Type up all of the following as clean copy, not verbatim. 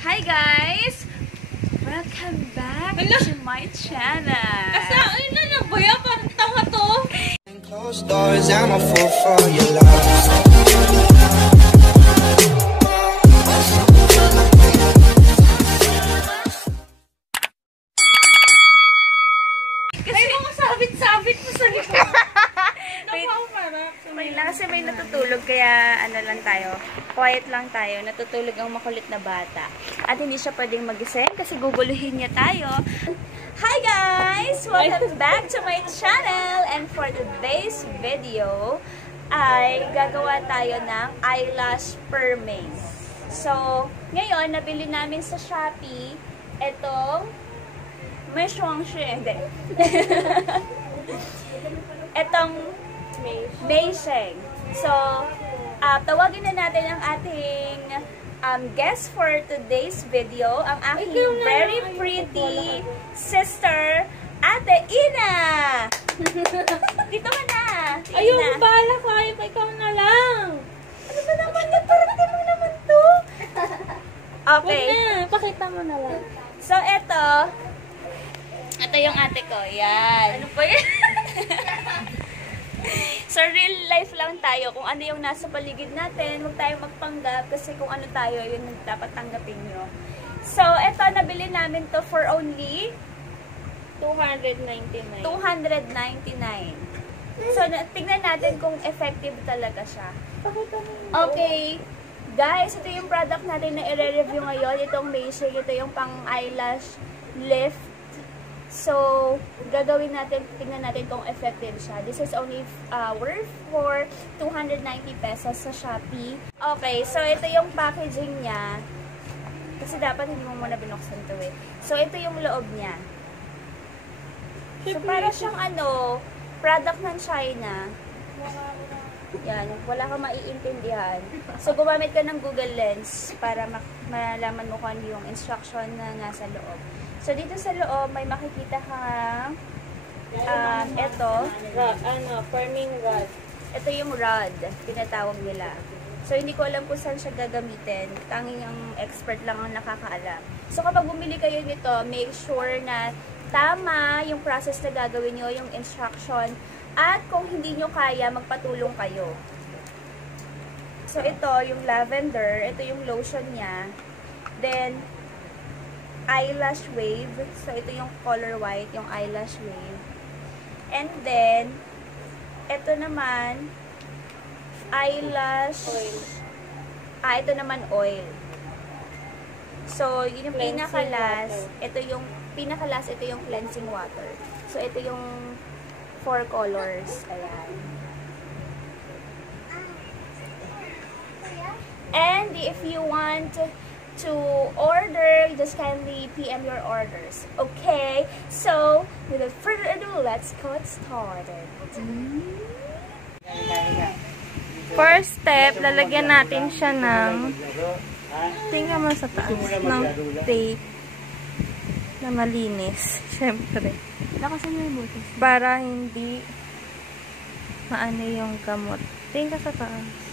Hi guys! Welcome back to my channel! Ayun na ba yan? Parang tanga to! Closed doors, I'm a fool for your love. Kasi mga sabit-sabit mo sa likod. Wait lang, kasi may natutulog kaya ano lang tayo, quiet lang tayo, natutulog ang makulit na bata. At hindi siya pwedeng magising kasi guguluhin niya tayo. Hi guys! Welcome back to my channel! And for today's video ay gagawa tayo ng eyelash perming. So, ngayon nabili namin sa Shopee itong hindi. Itong Meisheng. So, tawagin na natin ang ating guest for today's video, ang aking very pretty sister, Ate Ina! Dito ka na! Ayun, bahala ka. Ikaw na lang. Ano ba naman yun? Parang mo naman to. Okay. Huwag na. Pakita mo na lang. So, ito yung ate ko. Yan. Ano pa yan? So, real life lang tayo. Kung ano yung nasa paligid natin, huwag tayong magpanggap kasi kung ano tayo, yun dapat tanggapin nyo. So, eto, nabili namin to for only $299. $299. So, tingnan natin kung effective talaga siya. Pakita mo. Okay. Guys, ito yung product natin na i-review ngayon. Itong Meisheng. Ito yung pang eyelash lift. So, gagawin natin, tingnan natin kung effective siya. This is only worth for 290 pesos sa Shopee. Okay, so ito yung packaging niya. Kasi dapat hindi mo muna binuksan to eh. So, ito yung loob niya. So, para siyang product ng China. Yan, wala kang maiintindihan. So, gumamit ka ng Google Lens para malaman mo kung ano yung instruction na nasa loob. So, dito sa loob, may makikita kang ito. Perming rod. Ito yung rod, tinatawag nila. So, hindi ko alam kung saan siya gagamitin. Tanging ang expert lang ang nakakaalam. So, kapag bumili kayo nito, make sure na tama yung process na gagawin nyo, yung instruction. At kung hindi nyo kaya, magpatulong kayo. So, ito yung lavender. Ito yung lotion niya. Then, eyelash wave. So, ito yung color white, yung eyelash wave. And then, ito naman, eyelash oil. Ito naman oil. So, yun yung pinakalas. Ito yung pinakalas, ito yung cleansing water. So, ito yung 4 colors. Ayan. And if you want to order, just kindly PM your orders. Okay? So, without further ado, let's get started. First step, lalagyan natin siya ng tingnan mo sa taas ng tape na malinis. Siyempre. Lakasan mo yung butas. Para hindi maano yung gamot. Tingnan ka sa taas.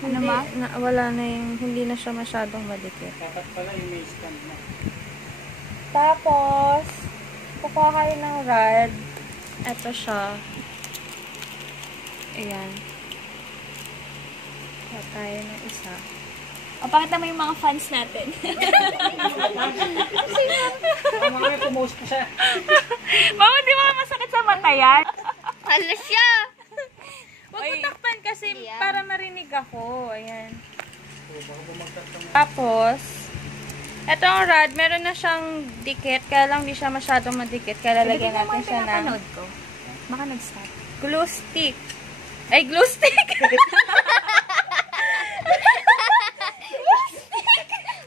Ano ma? Wala na yung, hindi na siya masyadong madikit. Dapat pala yung may stand na. Tapos, kukuha kayo ng rod. Ito siya. Ayan. Kuha tayo ng isa. O, pakita mo yung mga fans natin. Mamaya pumost ko siya. Mama, di ba masakit sa mata yan? Ala siya! Huwag mo Oy. takpan kasi para marinig ako. Ayan. Tapos, etong rod, meron na siyang dikit. Kaya lang di siya masyadong madikit. Kaya lalagyan natin siya ng ko. Baka nag-stop. glue stick. Ay, glue stick!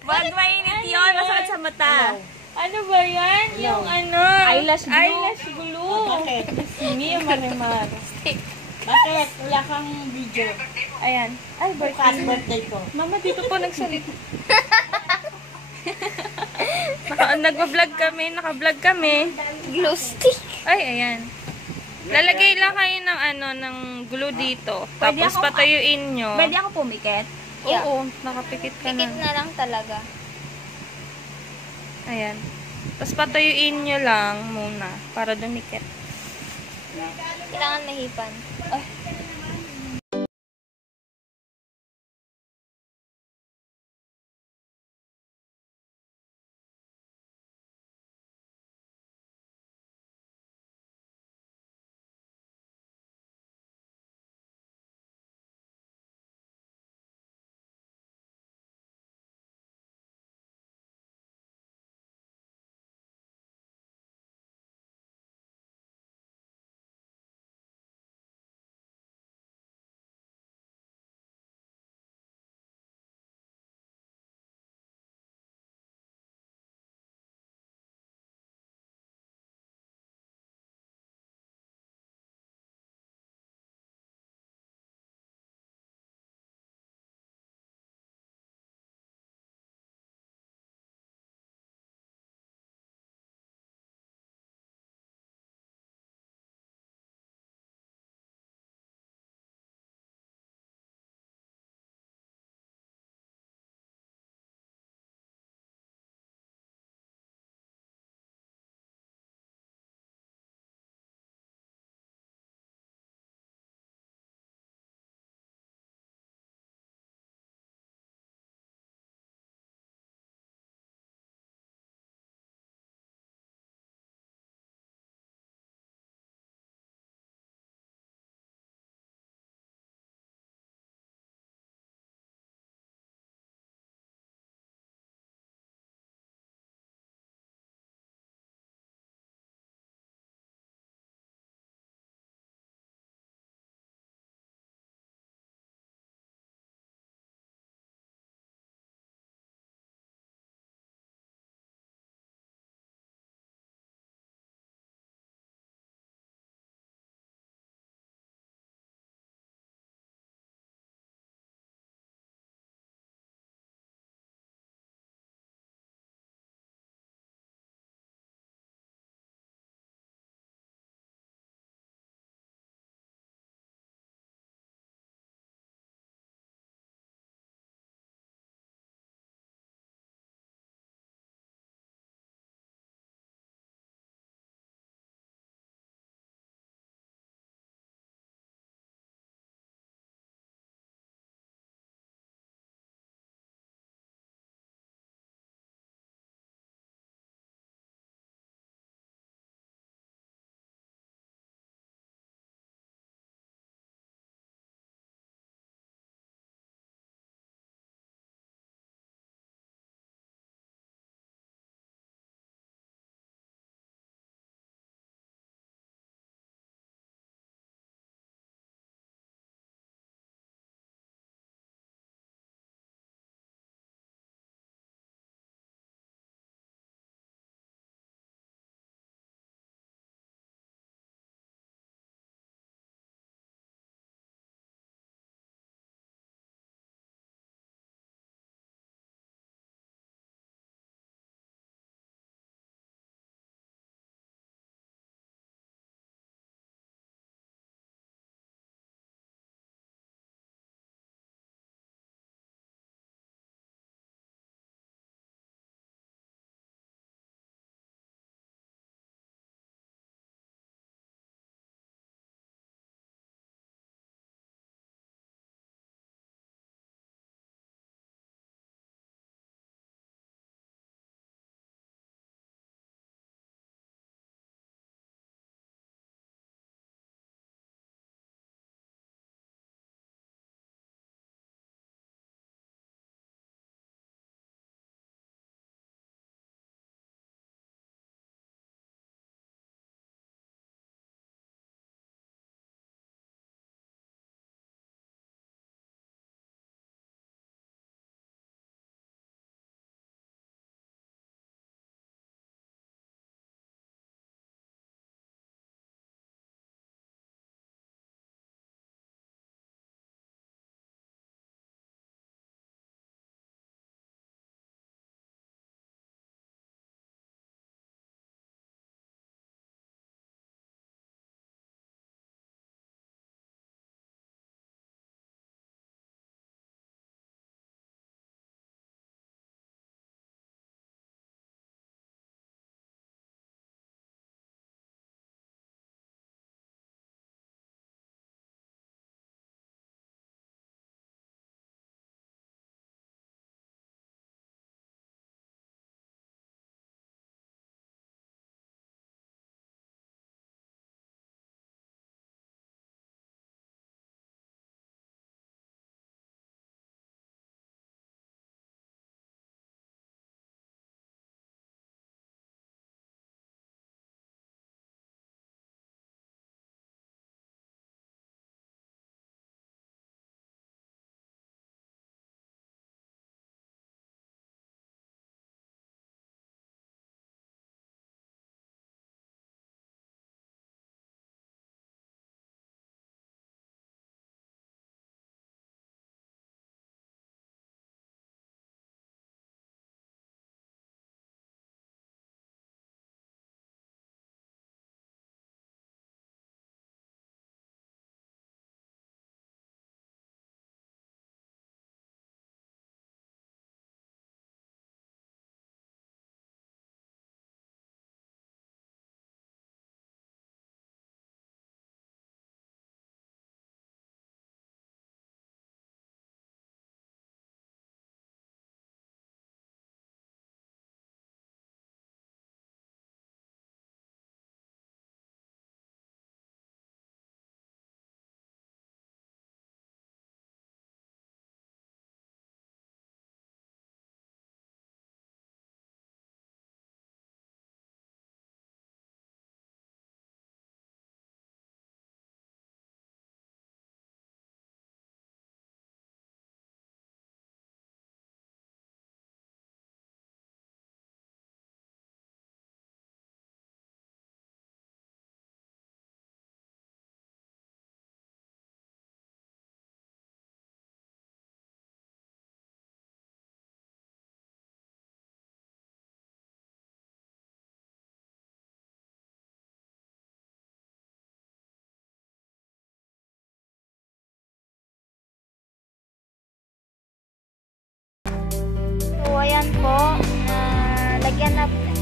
Wag mainit yun. Masakit sa mata. Ano ba yan? Yung Eyelash glue. Eyelash glue. Bakit? Mia Marimar. Bakit? Wala kang video. Ayan. Ay, Bukas birthday ko. Mama, dito po nagsalita. Naka-vlog kami. Naka-vlog kami. Glue stick. Ay, ayan. Lalagay lang kayo ng ano, ng glue dito. Pwede Tapos akong- patuyuin nyo. Pwede ako pumikit? Oo, nakapikit ka Pikit na. na lang talaga. Ayan. Tapos patuyuin nyo lang muna para dumikit. Kailangan mahipan. Ay,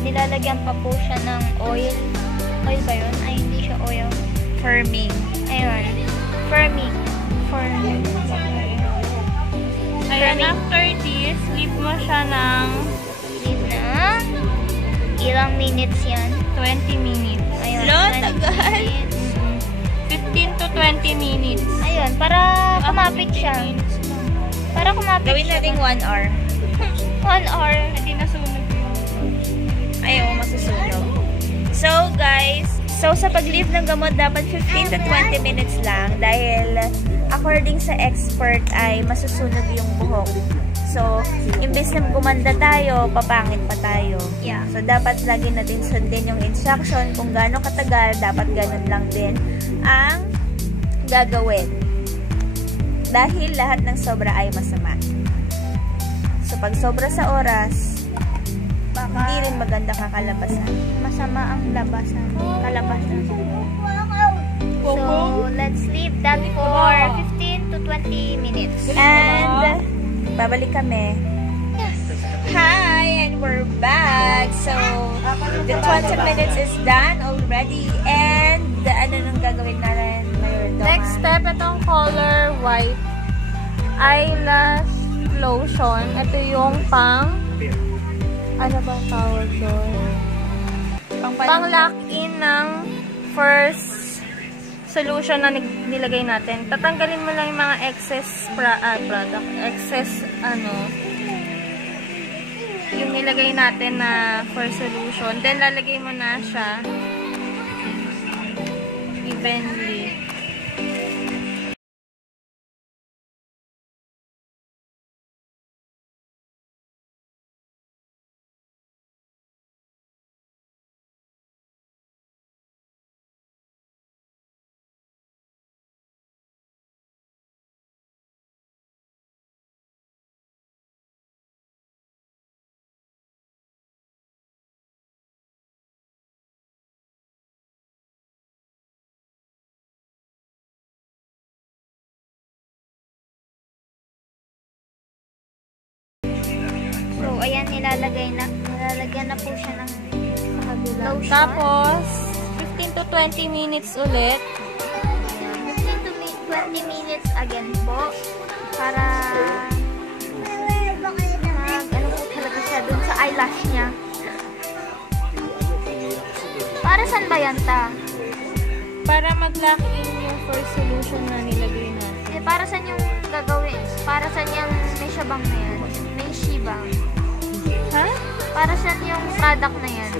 nilalagyan pa po siya ng oil. Oil ba yun? Ay, hindi siya oil. Firming. Ayun. Firming. Ayan, after this, leave mo siya ng Ilang minutes yan? 20 minutes. Ayun. Lo, 20 tagal. minutes. 15 to 20 minutes. Ayun, para kumapit siya. Para kumapit Gawin siya. natin 1 hour. 1 hour. Hindi nasunog yun. Ayaw, masusunog. So, guys, sa pag-leave ng gamot, dapat 15 to 20 minutes lang dahil according sa expert ay masusunog yung buhok. So, imbes na gumanda tayo, papangit pa tayo. Yeah. So, dapat lagi natin sundin yung instruction kung gaano katagal, dapat ganun lang din ang gagawin. Dahil lahat ng sobra ay masama. So, pag sobra sa oras, hindi rin maganda kakalabasan. Masama ang kalabasan. So, let's leave that for 15 to 20 minutes. And, babalik kami. Hi, and we're back. So, the 20 minutes is done already. And, ano nung gagawin natin, Mayordoma? Next step, itong Color White Eyelash Lotion. Ito yung ano bang tawag doon? Pang lock-in ng first solution na nilagay natin. Tatanggalin mo lang yung mga excess product. Excess, yung nilagay natin na first solution. Then, lalagay mo na siya evenly. So, ayan, nilalagyan na po siya ng lotion. Tapos, 15 to 20 minutes ulit. 15 to 20 minutes again po. Para ano po talaga siya dun sa eyelash niya. Para saan ba yan, ta? Para mag-lock in yung first solution na nilagay natin. Para saan yung gagawin? Para saan yung may shabang na yan? May shibang. Ha? Para saan yung product na yan?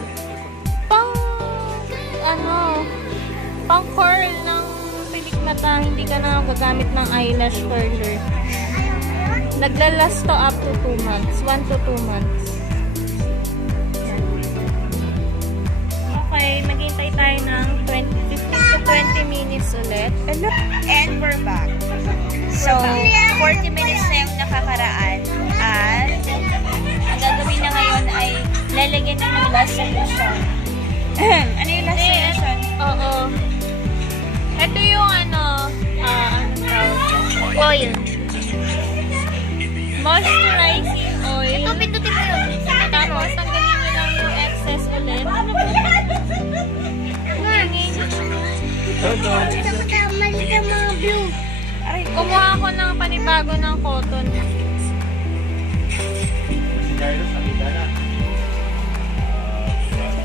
Pang curl ng pilik mata. Hindi ka na gagamit ng eyelash curler. Naglalast to up to 2 months. 1 to 2 months. Okay, maghintay tayo ng 15 to 20 minutes ulit. And we're back. So, 40 minutes na yung nakakaraan. At, ang gagawin na ngayon ay lalagyan na ng last solution. Ano yung last solution? Oo. Ito yung Oil. moisturizing oil. Ito, pindutin mo yun. Tapos, tanggalin mo lang yung excess ulit. Kumuha ako ng panibago ng cotton.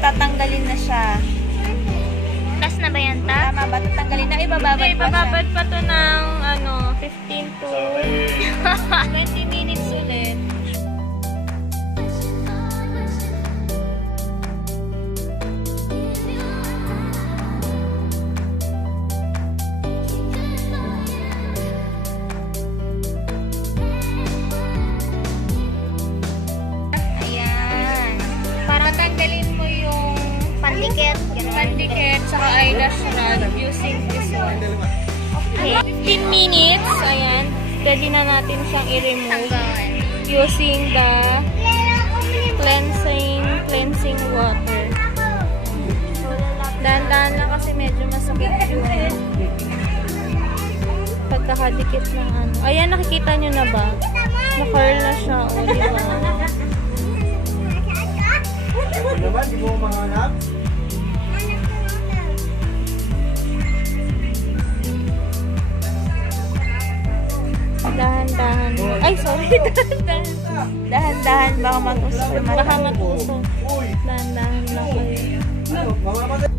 Tatanggalin na siya. Last na ba yan, ta? Tama ba? Tatanggalin na. Ibababad Hindi, pa siya. bababad pa to ng 15 to 20 minutes ulit. Ayan. Para tanggalin mo yung Pandikit. pandikit saka eyelash rod using this one. Okay. 15 minutes. Ayan. Pwede na natin siyang i-remove using the cleansing water. Dahan-dahan lang kasi medyo masakit yung pagkakadikit ng Ayan, nakikita nyo na ba? Na-curl na siya. O, diba? naman, di mo mahanap? Dahan-dahan. Ay, sorry. Dahan-dahan. Dahan-dahan. Baka matusok. Baka matusok. Dahan-dahan lang kayo. Mamamatay.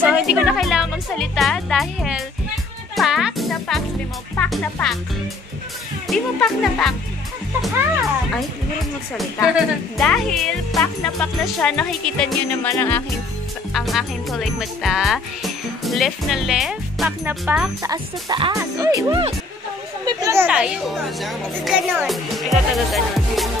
So, hindi ko na kailangan magsalita dahil pack na pack. Sabi mo, pack na pack. Hindi mo pack na pack. Ay, hindi mo rin magsalita. Dahil pack na siya, nakikita niyo naman ang aking tulig mata. Left na left, pack na pack, taas sa taas. Uy, wag! May plan tayo. Ganon. Ikaw taga ganon.